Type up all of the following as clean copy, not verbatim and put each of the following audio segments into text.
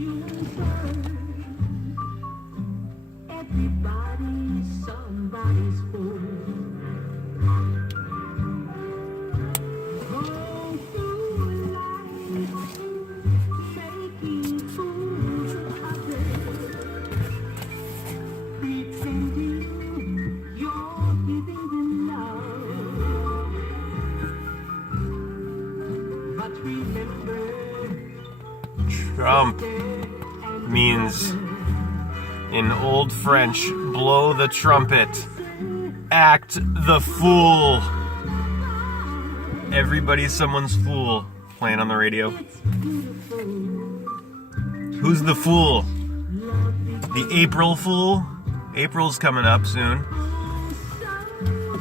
Everybody's somebody's fool. Go through life making fools of others, pretending you're giving them love. But remember, Trump means, in Old French, blow the trumpet, act the fool. Everybody's someone's fool, playing on the radio. Who's the fool? The April Fool? April's coming up soon.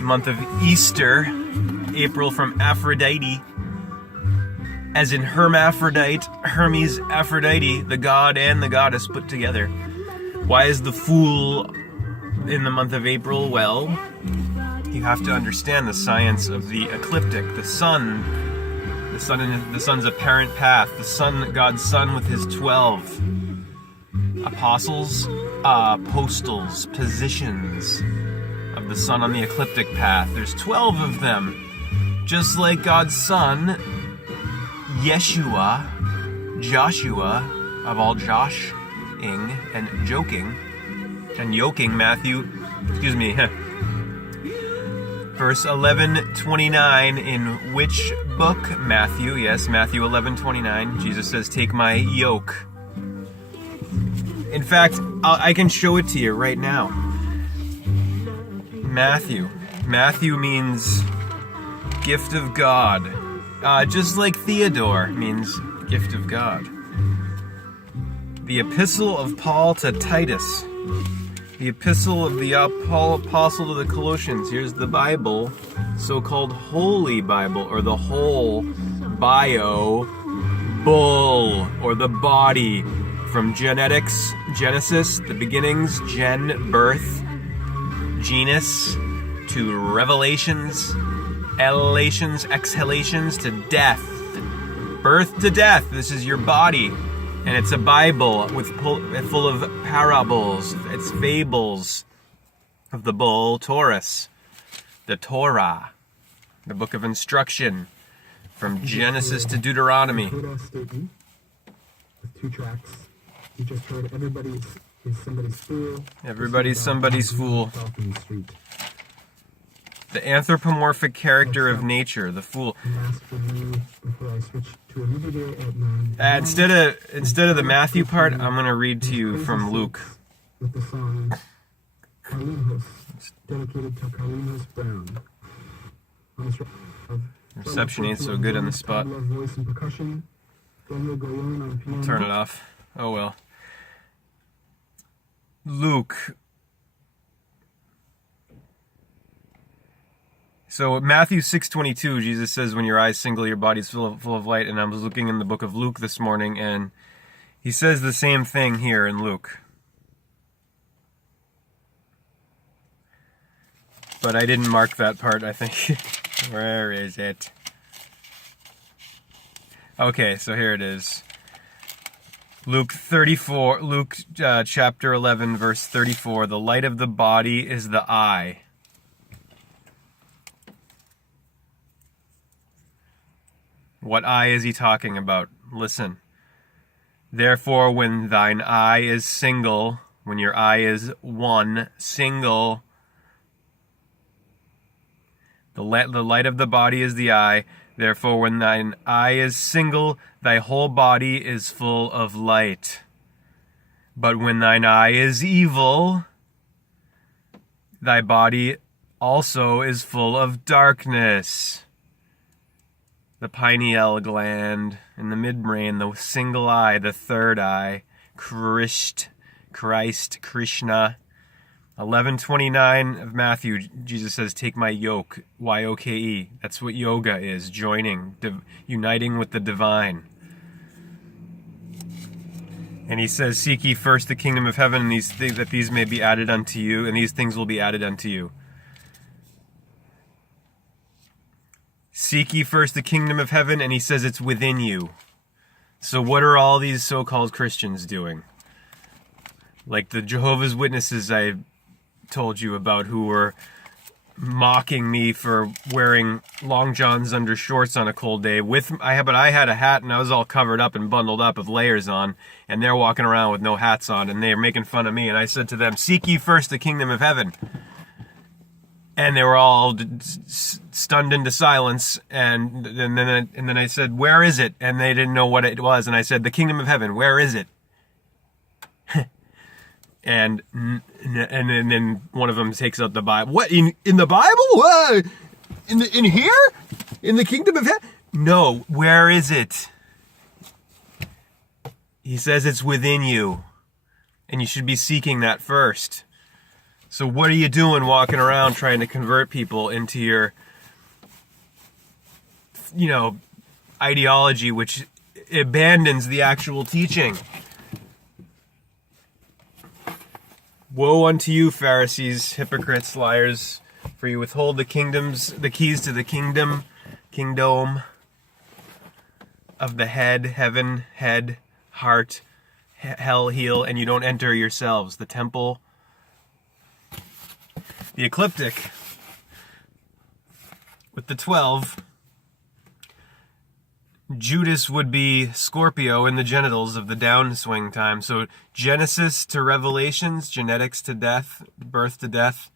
Month of Easter. April from Aphrodite. As in hermaphrodite, Hermes, Aphrodite, the god and the goddess put together. Why is the fool in the month of April? Well, you have to understand the science of the ecliptic, the sun in the sun's apparent path, the sun, God's son with his 12 apostles, postals, positions of the sun on the ecliptic path. There's 12 of them, just like God's son, Yeshua, Joshua, of all Joshing and joking, and yoking, verse 11:29, in which book? Matthew, yes, Matthew 11:29, Jesus says, take my yoke. In fact, I can show it to you right now. Matthew means gift of God. Just like Theodore means gift of God. The epistle of Paul to Titus. The epistle of the apostle to the Colossians. Here's the Bible, so-called Holy Bible, or the whole bio, bull, or the body. From genetics, Genesis, the beginnings, gen, birth, genus, to revelations, elations, exhalations, to death. Birth to death. This is your body. And it's a Bible full of parables. It's fables of the bull Taurus. The Torah. The book of instruction. From Genesis to Deuteronomy. With 2 tracks. You just heard everybody is somebody's fool. Everybody's somebody's fool. The anthropomorphic character of nature, the fool. Instead of the Matthew part, I'm going to read to you from Luke. With the song Carlinhos, dedicated to Carlinhos Brown. Reception ain't so good on the spot. Turn it off. Oh well. Luke. So Matthew 6:22, Jesus says, when your eyes single, your body's full of light. And I was looking in the book of Luke this morning, and he says the same thing here in Luke. But I didn't mark that part, I think. Where is it? Okay, so here it is. Luke chapter 11, verse 34. The light of the body is the eye. What eye is he talking about? Listen. Therefore, when thine eye is single, when your eye is one, single, the light of the body is the eye. Therefore, when thine eye is single, thy whole body is full of light. But when thine eye is evil, thy body also is full of darkness. The pineal gland in the midbrain, the single eye, the third eye, Christ, Krishna. 11:29 of Matthew, Jesus says, take my yoke, Y-O-K-E. That's what yoga is, joining, uniting with the divine. And he says, seek ye first the kingdom of heaven, and these things, that these may be added unto you, and these things will be added unto you. Seek ye first the kingdom of heaven, and he says it's within you. So what are all these so-called Christians doing? Like the Jehovah's Witnesses I told you about, who were mocking me for wearing long johns under shorts on a cold day. But I had a hat and I was all covered up and bundled up with layers on, and they're walking around with no hats on, and they're making fun of me. And I said to them, "Seek ye first the kingdom of heaven." And they were all stunned into silence. And then I said, "Where is it?" And they didn't know what it was. And I said, "The kingdom of heaven, where is it?" And then one of them takes out the Bible. What, in the Bible? In here? In the kingdom of heaven? No, where is it? He says it's within you, and you should be seeking that first. So what are you doing walking around trying to convert people into your, ideology, which abandons the actual teaching? Woe unto you, Pharisees, hypocrites, liars, for you withhold the keys to the kingdom of the head, heaven, head, heart, hell, heel, and you don't enter yourselves, the temple. The ecliptic, with the 12, Judas would be Scorpio in the genitals of the downswing time. So Genesis to Revelations, genetics to death, birth to death,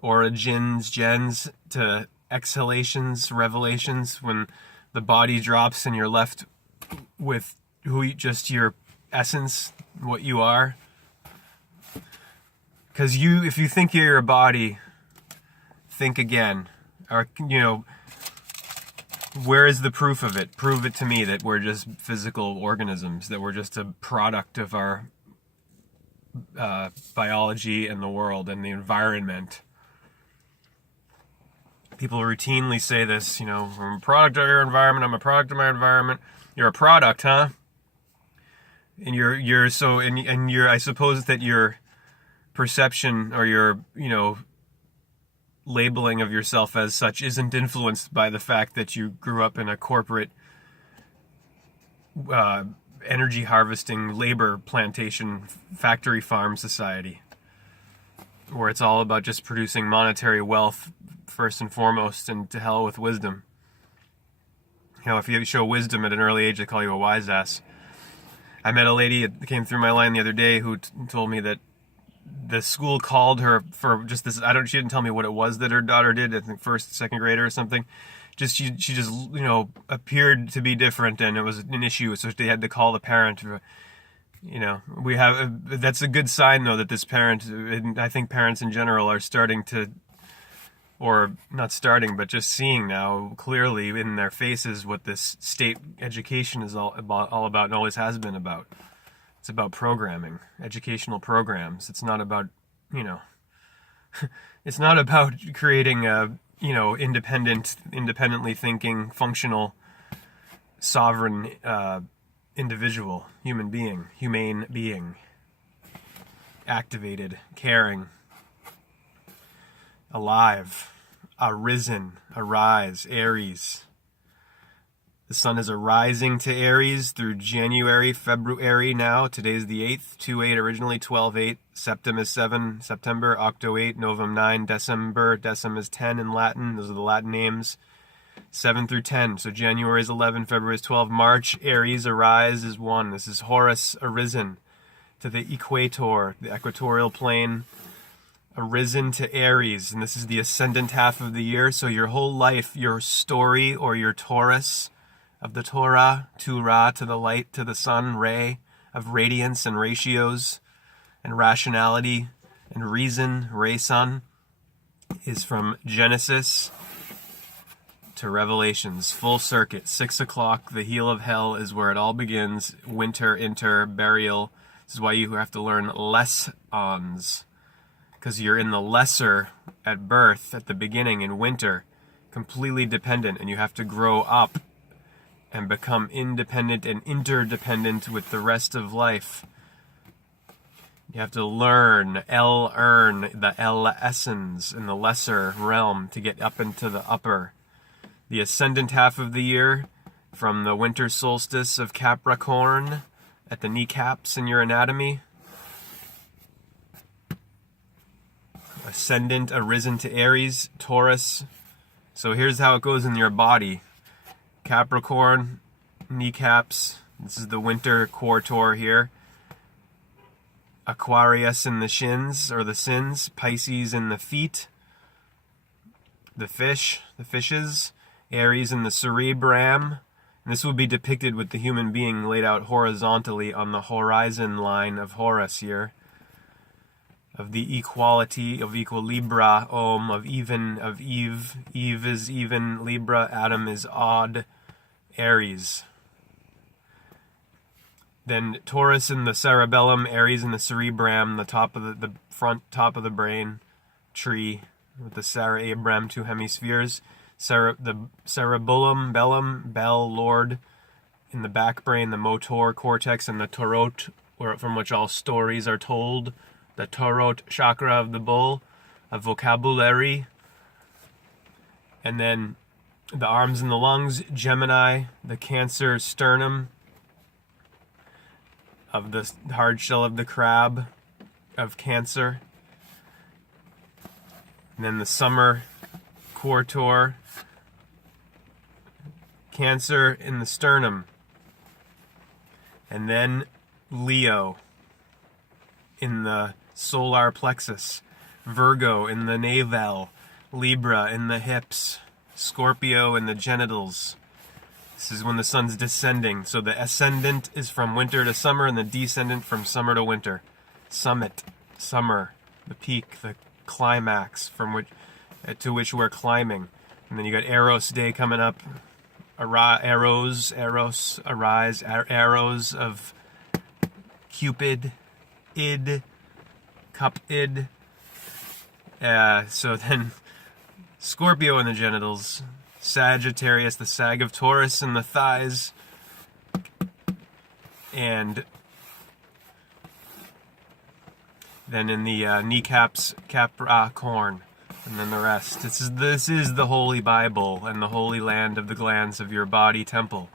origins, gens to exhalations, revelations, when the body drops and you're left with just your essence, what you are. Because if you think you're a body, think again. Or, where is the proof of it? Prove it to me that we're just physical organisms, that we're just a product of our biology and the world and the environment. People routinely say this, I'm a product of your environment, I'm a product of my environment. You're a product, huh? And I suppose that your perception or your, labeling of yourself as such isn't influenced by the fact that you grew up in a corporate energy harvesting labor plantation factory farm society where it's all about just producing monetary wealth first and foremost, and to hell with wisdom. If you show wisdom at an early age, they call you a wise ass. I met a lady that came through my line the other day who told me that the school called her for just this. She didn't tell me what it was that her daughter did. I think first, second grader or something. She just appeared to be different, and it was an issue. So they had to call the parent. That's a good sign though that this parent, and I think parents in general, are starting to, or not starting, but just seeing now clearly in their faces what this state education is all about, and always has been about. It's about programming, educational programs. It's not about, it's not about creating a, independently thinking, functional, sovereign individual, humane being, activated, caring, alive, arisen, arise, Aries. The sun is arising to Aries through January, February now. Today's the 8th, 2-8 originally, 12-8. Septem is 7, September, Octo 8, Novem 9, December. Decem is 10 in Latin. Those are the Latin names. 7 through 10. So January is 11, February is 12. March, Aries, arise is 1. This is Horus arisen to the equator, the equatorial plane. Arisen to Aries. And this is the ascendant half of the year. So your whole life, your story or your Taurus of the Torah, Ra, to the light, to the sun, ray, of radiance and ratios and rationality and reason, ray sun, is from Genesis to Revelations. Full circuit, 6 o'clock, the heel of hell is where it all begins. Winter, inter, burial. This is why you have to learn lessons, because you're in the lesser at birth, at the beginning, in winter, completely dependent, and you have to grow up and become independent and interdependent with the rest of life. You have to earn the essence in the lesser realm to get up into the upper. The ascendant half of the year from the winter solstice of Capricorn at the kneecaps in your anatomy. Ascendant, arisen to Aries, Taurus. So here's how it goes in your body. Capricorn, kneecaps. This is the winter quator here. Aquarius in the shins or the sins. Pisces in the feet. The fishes. Aries in the cerebrum. And this will be depicted with the human being laid out horizontally on the horizon line of Horus here. Of the equality, of equilibra, of even, of Eve. Eve is even, Libra, Adam is odd, Aries. Then Taurus in the cerebellum, Aries in the cerebrum, the top of the front top of the brain tree with the cerebrum, two hemispheres. The cerebellum, bell, Lord, in the back brain, the motor cortex, and the Tarot, from which all stories are told. The Tarot chakra of the bull, a vocabulary. And then the arms and the lungs, Gemini, the Cancer sternum, of the hard shell of the crab, of Cancer. And then the summer quator, Cancer in the sternum. And then Leo in the solar plexus, Virgo in the navel, Libra in the hips, Scorpio in the genitals. This is when the sun's descending. So the ascendant is from winter to summer, and the descendant from summer to winter. Summit, summer, the peak, the climax to which we're climbing. And then you got Eros Day coming up. Arrows, arise, arrows of Cupid, id, Cupid. So then Scorpio in the genitals, Sagittarius, the sag of Taurus in the thighs, and then in the kneecaps, Capricorn, and then the rest. This is the Holy Bible and the holy land of the glands of your body temple.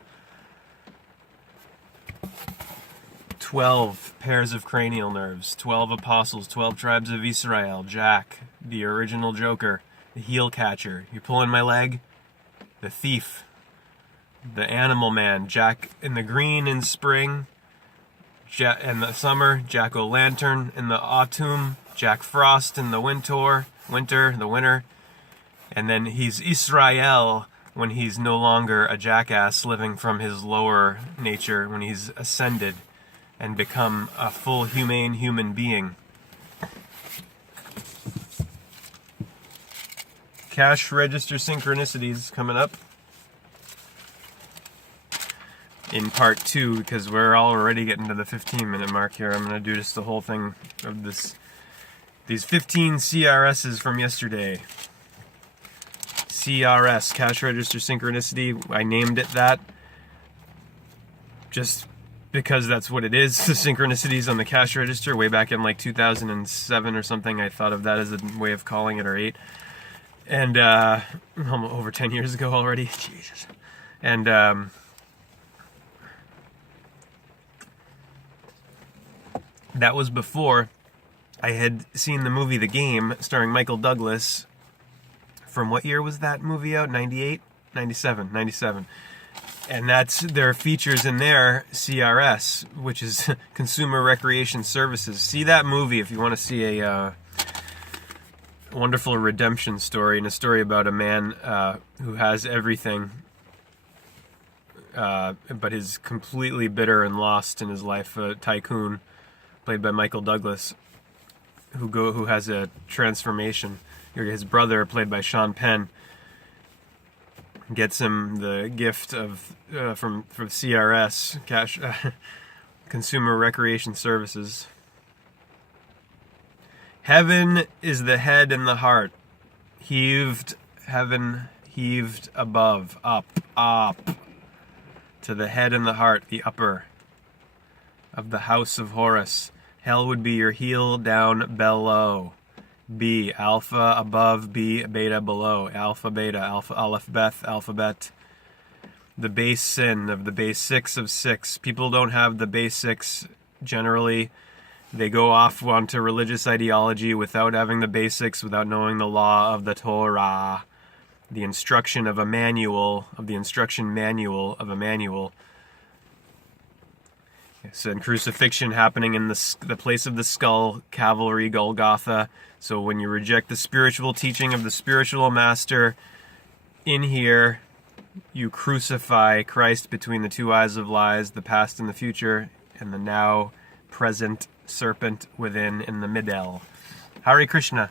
12 pairs of cranial nerves, 12 apostles, 12 tribes of Israel, Jack, the original Joker, the heel catcher. You pulling my leg? The thief, the animal man, Jack in the green in spring, in the summer, Jack-o'-lantern in the autumn, Jack Frost in the winter, and then he's Israel when he's no longer a jackass living from his lower nature, when he's ascended and become a full humane human being. Cash register synchronicities coming up in part 2, because we're already getting to the 15-minute mark here. I'm going to do just the whole thing of these 15 CRSs from yesterday. CRS, cash register synchronicity. I named it that just because that's what it is. The synchronicities on the cash register way back in like 2007 or something. I thought of that as a way of calling it, or 8. And over 10 years ago already. Jesus. And that was before I had seen the movie The Game, starring Michael Douglas. From what year was that movie out? 98? 97. And there are features in there, CRS, which is Consumer Recreation Services. See that movie if you want to see a wonderful redemption story, and a story about a man who has everything, but is completely bitter and lost in his life. A tycoon, played by Michael Douglas, who has a transformation. His brother, played by Sean Penn, gets him the gift of from CRS, cash Consumer Recreation Services. Heaven is the head and the heart. Heaven heaved above, up, to the head and the heart, the upper of the house of Horus. Hell would be your heel down below. B, alpha above, B, beta below. Alpha, beta, alpha, aleph, beth, alphabet. the base sin of the basics of six. People don't have the basics generally. They go off onto religious ideology without having the basics, without knowing the law of the Torah, the instruction of a manual, of the instruction manual of a manual. So in crucifixion happening in the place of the skull, Calvary, Golgotha. So when you reject the spiritual teaching of the spiritual master, in here, you crucify Christ between the two eyes of lies, the past and the future, and the now present serpent within in the middle. Hare Krishna.